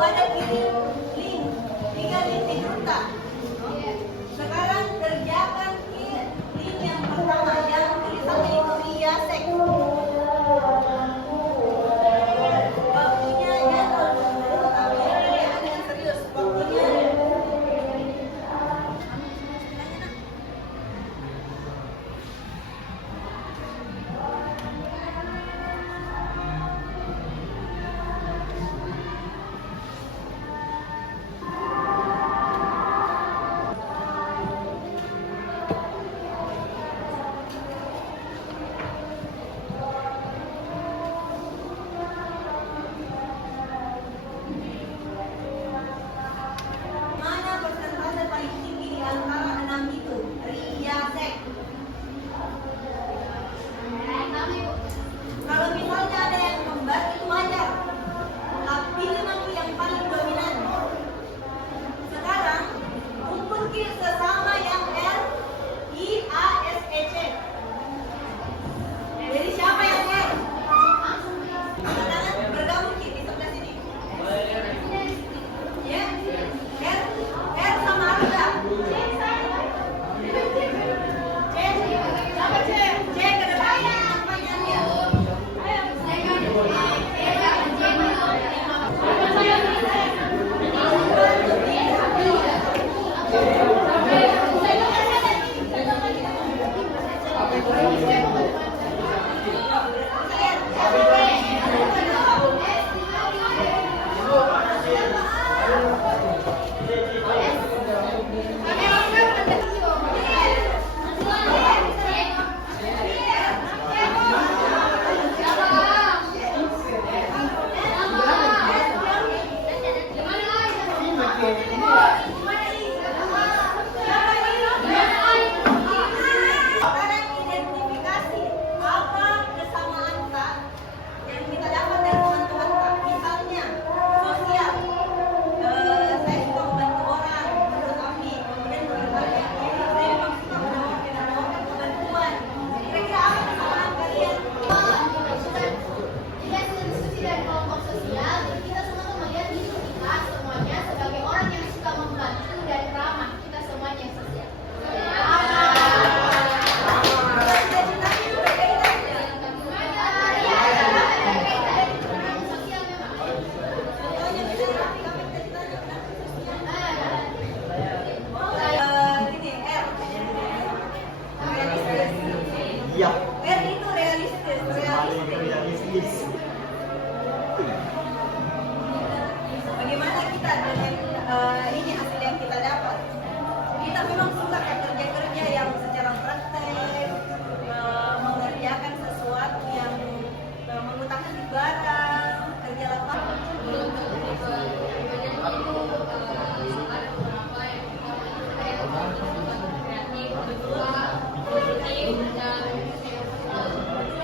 ada kirim link, 3 link di grup tak? Sekarang kerjakan link yang pertama yang tulisannya itu Riasek. Waktunya ya tapi ada yang serius. Waktunya mana persentase paling tinggi di antara 6 itu? Riasek. Kalau misalnya ada yang kembar itu wajar. Tapi pilih yang paling dominan. Sekarang kumpulkan sesama yang R I A S E C. Jadi siapa yang R? Tangan bergabung di sebelah sini. Ya, R sama Arda. C ke depannya pertanyaannya. Sekarang identifikasi apa kesamaan tak yang kita dapat dari teman-teman tak. Misalnya sosial, saya suka membantu orang menurut Afi. Kemudian menurut kalian, saya memang suka menawarkan bantuan. Kira-kira apa kesamaan kalian? Jika diskusi dari kelompok sosial, jadi kita semua tuh melihat diri kita semuanya sebagai orang yang suka membantu dan ramah. Kita semuanya yang sosial. Iya. R itu realistis. Bagaimana kita dengan ini hasil yang kita dapat? Kita memang suka kerja-kerja yang secara praktek, mengerjakan sesuatu yang mengutamakan di barang, kerja lapangan.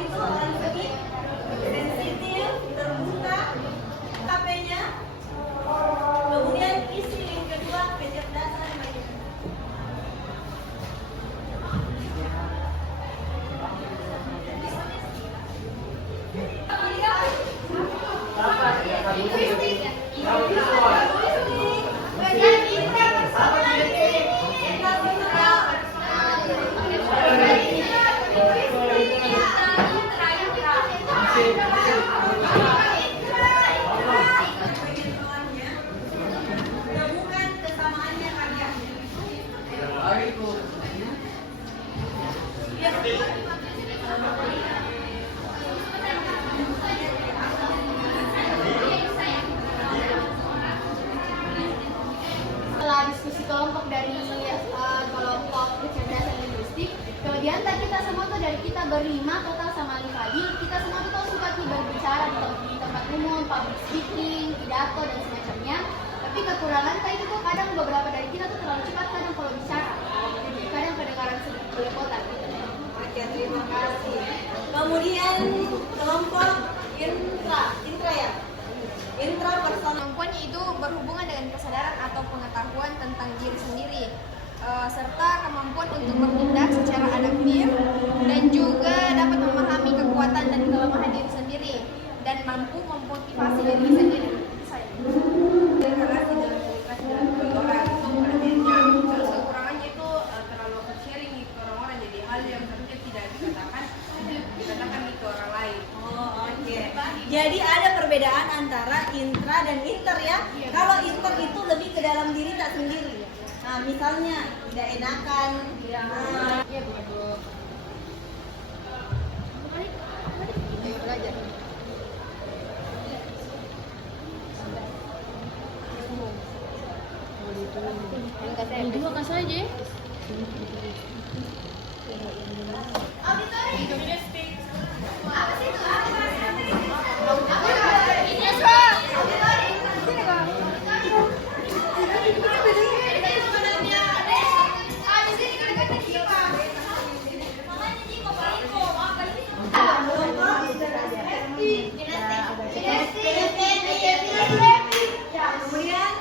Itu orang segi sensitif, terbuka, HP-nya. Kemudian isi link kedua, kecerdasan manusia. Temukan kesamaannya karya. Setelah diskusi kelompok dari kelompok kecerdasan linguistik, kemudian kita semua tuh dari kita berlima total sama Ali tadi, kita semua tuh suka berbicara di tempat umum, public speaking, pidato dan semacamnya. Tapi kekurangan tadi itu kadang beberapa dari kita tuh terlalu cepat kadang kalau bicara, jadi kadang kedengaran sedikit belepotan. Oke, terima kasih. Kemudian kelompok intra ya. Intrapersonal. Kemampuannya itu berhubungan dengan kesadaran atau pengetahuan tentang diri sendiri, serta kemampuan untuk bertindak secara adaptif dan juga dapat memahami kekuatan dan kelemahan diri sendiri dan mampu memotivasi diri sendiri. Itu saya. Jadi ada perbedaan antara intra dan inter ya. Kalau inter itu lebih ke dalam diri tak sendiri. Nah, misalnya tidak enakan. Nah, Iya, Bu. Ayo belajar. Dua kasih aja. kemudian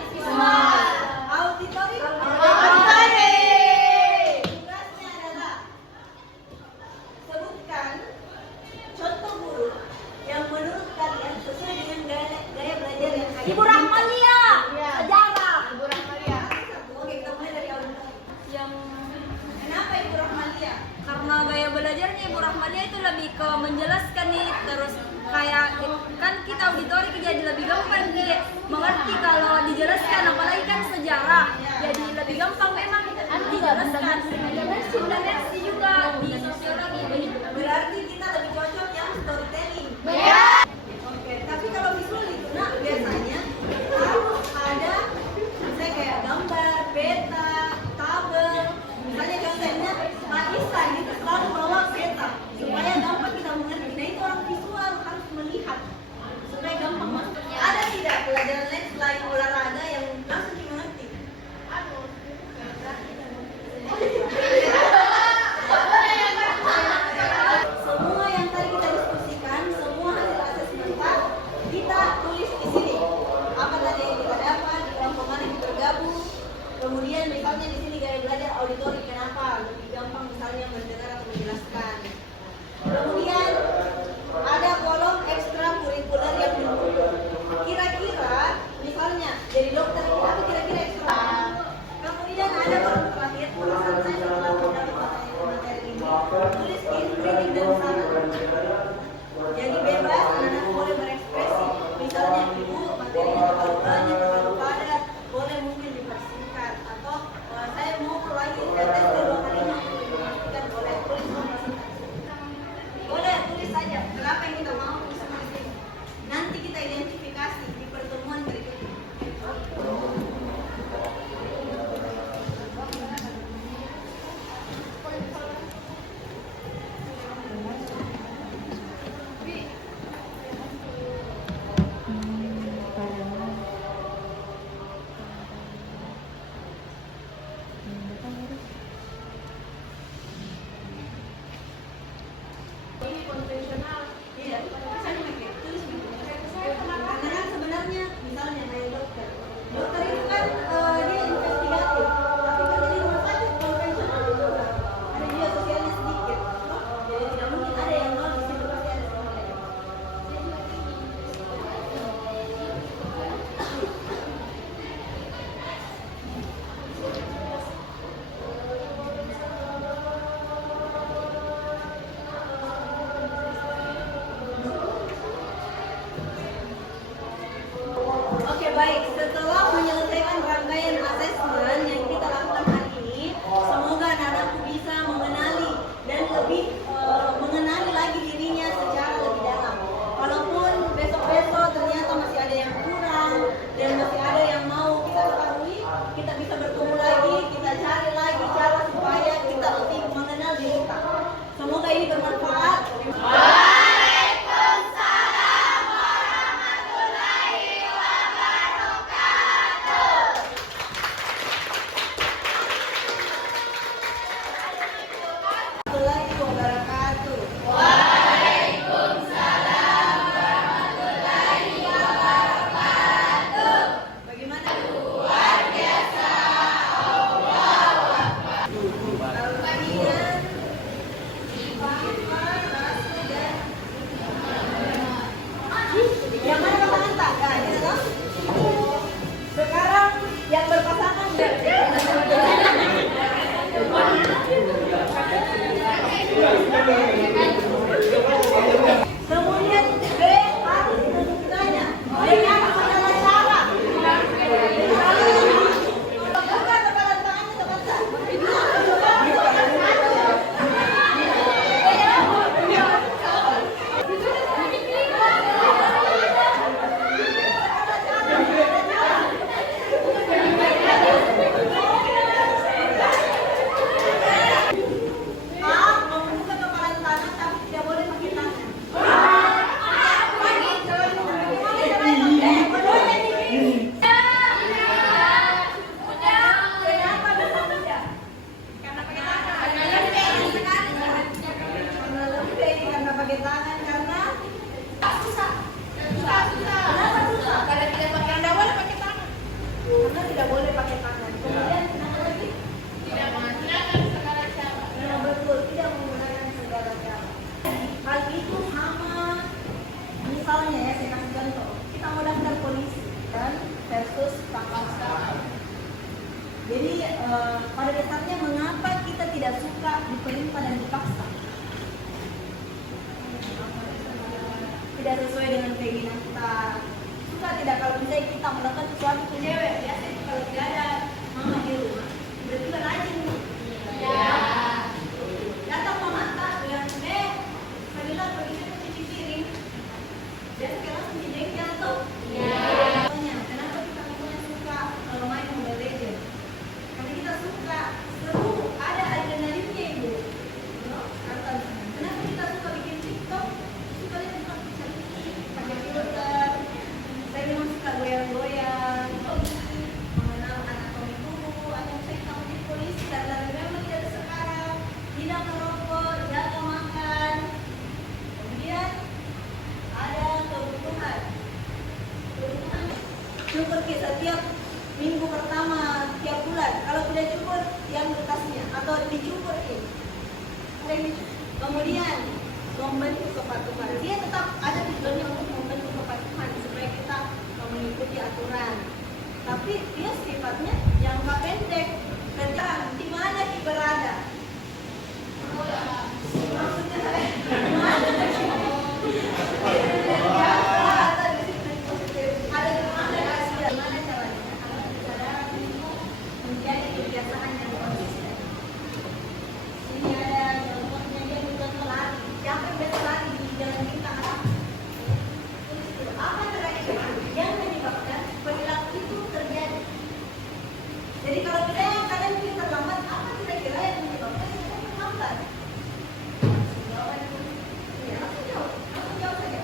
auditorium. Tugasnya adalah sebutkan contoh guru yang menurut kalian sesuai dengan gaya belajar yang ada. Ibu Rahmalia, sejarah. Ibu Rahmalia. Oke, kita mulai dari auditorium. Yang Kenapa Ibu Rahmalia? karena gaya belajarnya Ibu Rahmalia itu lebih ke menjelaskan nih, terus kayak kan kita auditori jadi lebih gampang nih mengerti kalau dijelaskan, apalagi kan sejarah jadi lebih gampang memang dijelaskan. Bunda Mercy juga di sosiologi. Berarti kita lebih cocok yang storytelling. Oke, tapi kalau visual itu nah biasanya harus ada misalnya kayak gambar, peta, tabel. Misalnya contohnya Marisa gitu selalu bawa peta supaya gampang kita mengerti. Nah itu orang visual harus melihat supaya gampang masuk. Ada tidak pelajaran lain selain olahraga yang langsung dimengerti? Semua yang tadi kita diskusikan, semua hasil asesmen kita tulis di sini. Apa tadi yang kita dapat, di kelompok mana kita tergabung. Kemudian misalnya di sini gaya belajar auditori, kenapa lebih gampang misalnya mendengar atau menjelaskan. Kemudian ada kolom ekstra kurikuler yang mendukung. Kira-kira misalnya jadi dokter, kenapa kira-kira ekstra? Kemudian ada kolom terakhir, pesan saya setelah mendapat materi ini, tulis kritik dan saran. Jadi bebas, anak-anak boleh berekspresi. Misalnya ibu materinya terlalu banyak, terlalu padat, boleh mungkin dipersingkat. Atau saya mau lagi tes kedua kalinya untuk memastikan, boleh tulis boleh tulis saja berapa yang kita mau sama di sini. Nanti kita identifikasi di pertemuan berikutnya. Ini konvensional, iya. Bisa dipakai, tulis karena kan sebenarnya misalnya kayak dokter, dokter itu kan dia investigatif, tapi kan jadi rumah sakit konvensional juga. Ada juga sosialnya sedikit, jadi tidak mungkin ada yang nol di situ, pasti ada semua yang. Oke baik, setelah menyelesaikan rangkaian asesmen yang kita lakukan hari ini, semoga anak-anakku bisa mengenali dan lebih mengenali lagi dirinya secara lebih dalam. Walaupun besok-besok ternyata masih ada yang kurang dan masih ada yang mau kita ketahui, kita bisa bertemu lagi, kita cari lagi cara supaya kita lebih mengenal diri kita. Semoga ini bermanfaat. Warahmatullahi wabarakatuh. Waalaikumsalam warahmatullahi wabarakatuh. Bagaimana? Luar biasa. Allahu Akbar. Al-Fatihah. Yang mana pasangan tak? Nah, gitu kan? Sekarang yang berpasangan kemudian B harus pada dasarnya mengapa kita tidak suka diperintah dan dipaksa? Tidak sesuai dengan keinginan kita. Suka tidak kalau misalnya kita melakukan sesuatu ke cewek, biasanya kalau tidak ada mama di rumah, berarti kan rajin. Ya. Datang mama tak bilang, Fadila pergi ke cuci piring. Biasa kita langsung cuci jatuh. Ya. Kenapa kita punya suka kalau main Mobile Legends? Karena kita suka seru, ada adrenalinnya ibu. Kenapa kita suka bikin TikTok? Suka lihat TikTok pakai filter. Saya memang suka goyang-goyang, mengenal anatomi tubuh, atau saya tahu di polisi karena memang tidak sekarang tidak merokok, jaga makan. Kemudian ada kebutuhan cukur ke setiap minggu pertama tiap bulan. Kalau tidak cukur, yang bekasnya atau dicukur ini. Kemudian membentuk kepatuhan. Dia tetap ada tujuannya untuk membentuk kepatuhan supaya kita mengikuti aturan. Tapi dia sifatnya jangka pendek. Kerjaan di mana kita berada? Maksudnya ada di mana Asia? Gimana caranya? Kesadaran itu menjadi kebiasaan yang konsisten. Ini ada contohnya, dia contoh lari. Siapa yang biasa lari di jalan kita? Apa yang menyebabkan perilaku itu terjadi? Jadi kalau misalnya kalian ingin terlambat, apa kira-kira yang menyebabkan kalian terlambat? Ya, aku jawab saja.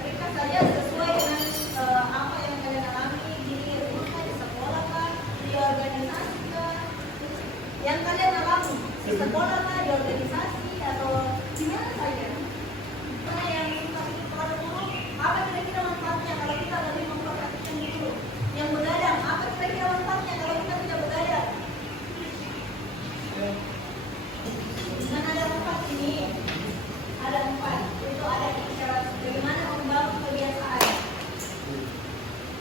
Mereka saja sesuai dengan apa yang kalian alami di rumah, di sekolah kah, di organisasi kah, yang kalian alami di sekolah kah, di organisasi atau di mana saja. Karena yang suka bikin produk dulu, apa kira-kira manfaatnya kalau kita lebih memperhatikan dulu? Yang begadang, apa kira-kira manfaatnya kalau kita tidak begadang? Dan ada 4 ini, ada 4. Itu ada isyarat bagaimana membangun kebiasaan.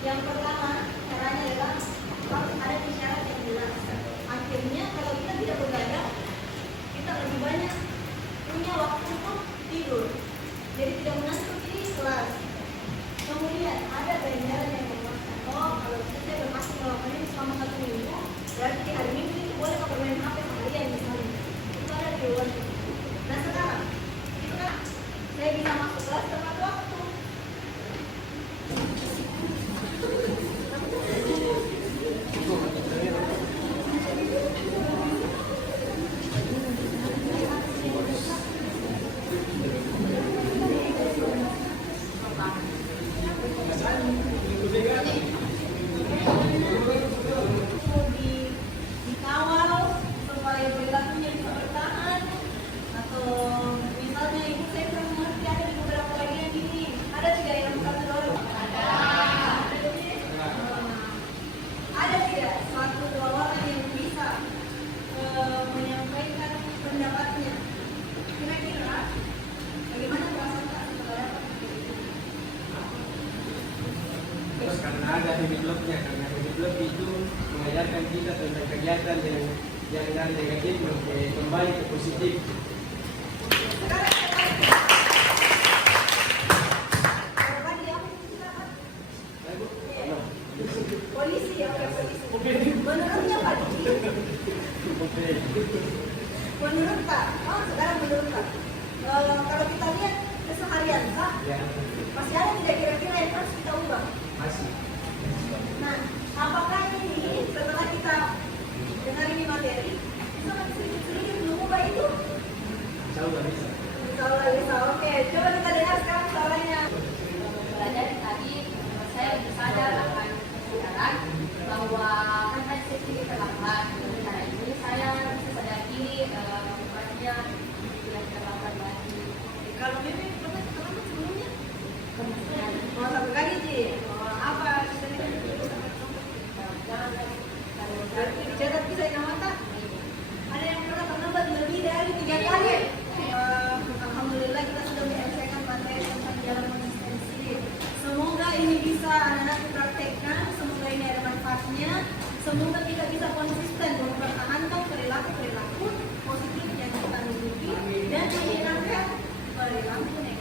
Yang pertama, caranya adalah harus ada isyarat yang jelas. Akhirnya kalau kita tidak begadang, kita lebih banyak punya waktu untuk tidur. Jadi tidak mengantuk di kelas. Kemudian ada ganjaran yang memuaskan. Oh, kalau saya berhasil melakukan ini selama 1 minggu, berarti di hari Minggu itu boleh pakai main HP seharian misalnya. Itu ada di luar. Nah sekarang, itu kan saya bisa masuk kelas tepat waktu. Dikawal supaya perilakunya bisa bertahan, atau misalnya ibu saya pernah mengerti ada di beberapa bagian ini, ada tidak yang satu dorong? Ada tidak satu dua orang yang bisa menyampaikan pendapatnya? Kira-kira bagaimana perasaan Kak setelah dapat? Terus karena ada developnya, karena develop itu mengajarkan kita tentang kegiatan yang dari negatif kembali ke positif. Polisi ya, polisi. Menurutnya Pak Diki? Menurut Kak? Oh, sekarang menurut Kak. Kalau kita lihat keseharian Kak, Ya, masih ada tidak kira-kira yang harus kita ubah? masih. Nah, apakah ini setelah kita dengar ini materi, bisa sedikit-sedikit mengubah itu? Insya Allah bisa. Insya Allah bisa. Oke, coba kita dengar sekarang suaranya. Belajar tadi saya lebih sadar akan kesadaran bahwa kan tadi saya sedikit terlambat. Dengan cara ini saya bisa sadar diri membuatnya tidak terlambat lagi. Kalau Bibi pernah terlambat sebelumnya? Oh, satu kali sih. Apa cerita? Berarti dicatat kisah yang mata. Ada yang pernah terlambat lebih dari 3 kali. Alhamdulillah kita sudah menyelesaikan semoga kita bisa konsisten mempertahankan perilaku-perilaku positif yang kita miliki dan menghilangkan perilaku negatif.